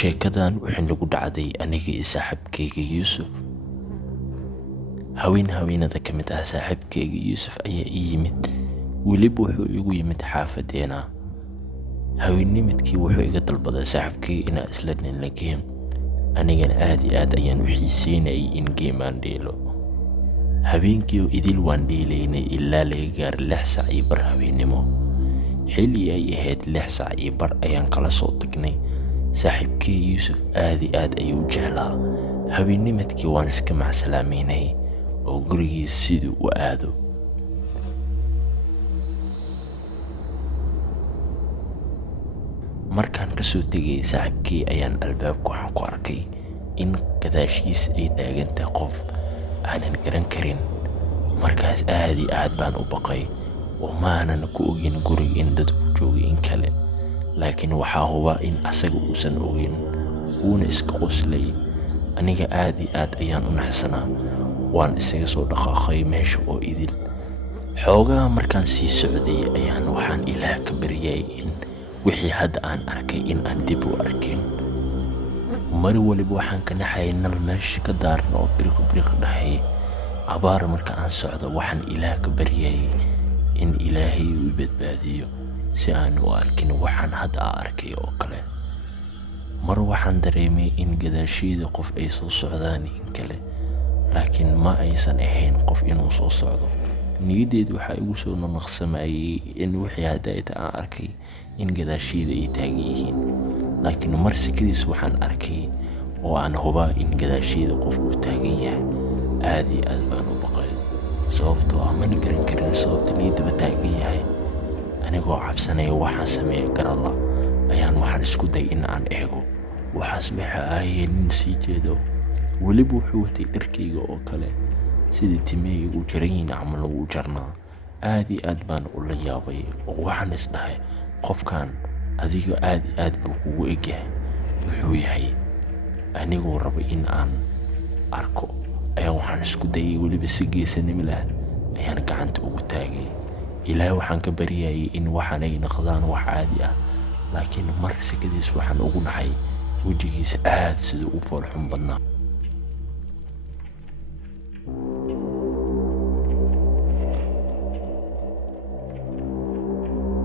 sheekadan waxay nagu dhacday aniga iyo saaxiibkayga Yuusuf. haweenada ka mid ah saaxiibkayga Yuusuf ayaa ii yimid, weliba wuxuu igu yimid xaafadeena. haweennimadkii wuxuu iga dalbaday saaxiibkayga inaan isla dheelno game. anigana aad iyo aad ayaan u xiiseynayay in game aan dheelo. habeenkii idil waan dheelaynay ilaa laga gaaray 6 saac iyo bar habeennimo. xilli ay ahayd 6 saac iyo bar ayaan kala soo tagnay. saaxiibkayga Yuusuf aad iyo aad ayuu u jeclaa. haweennimadkii waan iska macsalaameynay oo gurigiisa siduu u aado. markaan ka soo tegay saaxiibkii ayaan albaabka waxaan ku arkay in gadaashiisa ay taagantahay qof aanan garan karin. markaas aad iyo aad baan u baqay oo maanan ku ogin guriga in dad ku joogay in kale, laakiin waxaa huba in asaga uusan ogin, wuuna iska qoslay. aniga aad iyo aad ayaan u naxsanaa, waan isaga soo dhaqaaqay meesha oo idil. xoogaa markaan sii socday ayaan waxaan Ilaah ka baryay in wixii hadda aan arkay in aan dib u arkin. mar waliba waxaan ka naxay nal meesha ka daaran oo biriq dhahay. cabaar marka aan socdo waxaan Ilaah ka baryay in Ilaahay uu badbaadiyo si aan u arkin waxaan hadda arkay oo kale. mar waxaan dareemay in gadaashiida qof ay soo socdaan in kale, laakiin ma aysan ahayn qof inuu soo socdo. niyadeyda waxaa igu soo naqsamayay in wixii hadda aan arkay in gadaashiida ay taagan yihiin, laakiin mar sikadiis waxaan arkay oo aan hubaa in gadaashiida qof uu taagan yahay. aad iyo aad baan u baqay, sababtoo ah mana garan karin sababta niyadaba taagan yahay. anigoo cabsanaya waxaan sameeyay garalla ayaan waxaan isku day in aan eego. waxaas waxa ahayd nin sii jeedo, weliba wuxuu watay dharkayga oo kale, sida timahaygu jarayn camal ugu jarnaa. aad iyo aad baan ula yaabay oo waxaan isdhahay qofkan adiga aad iyo aad buu kugu egyahay, wuxuu yahay. anigoo raba in aan arko ayaan waxaan isku dayay, weliba si geesanimo leh ayaan gacanta ugu taagay. Ilaahay waxaan ka baryayay in waxaan ay noqdaan wax caadi ah, laakiin mar sikadiis waxaan ugu naxay wejigiisa aad siduu u foolxun badnaa.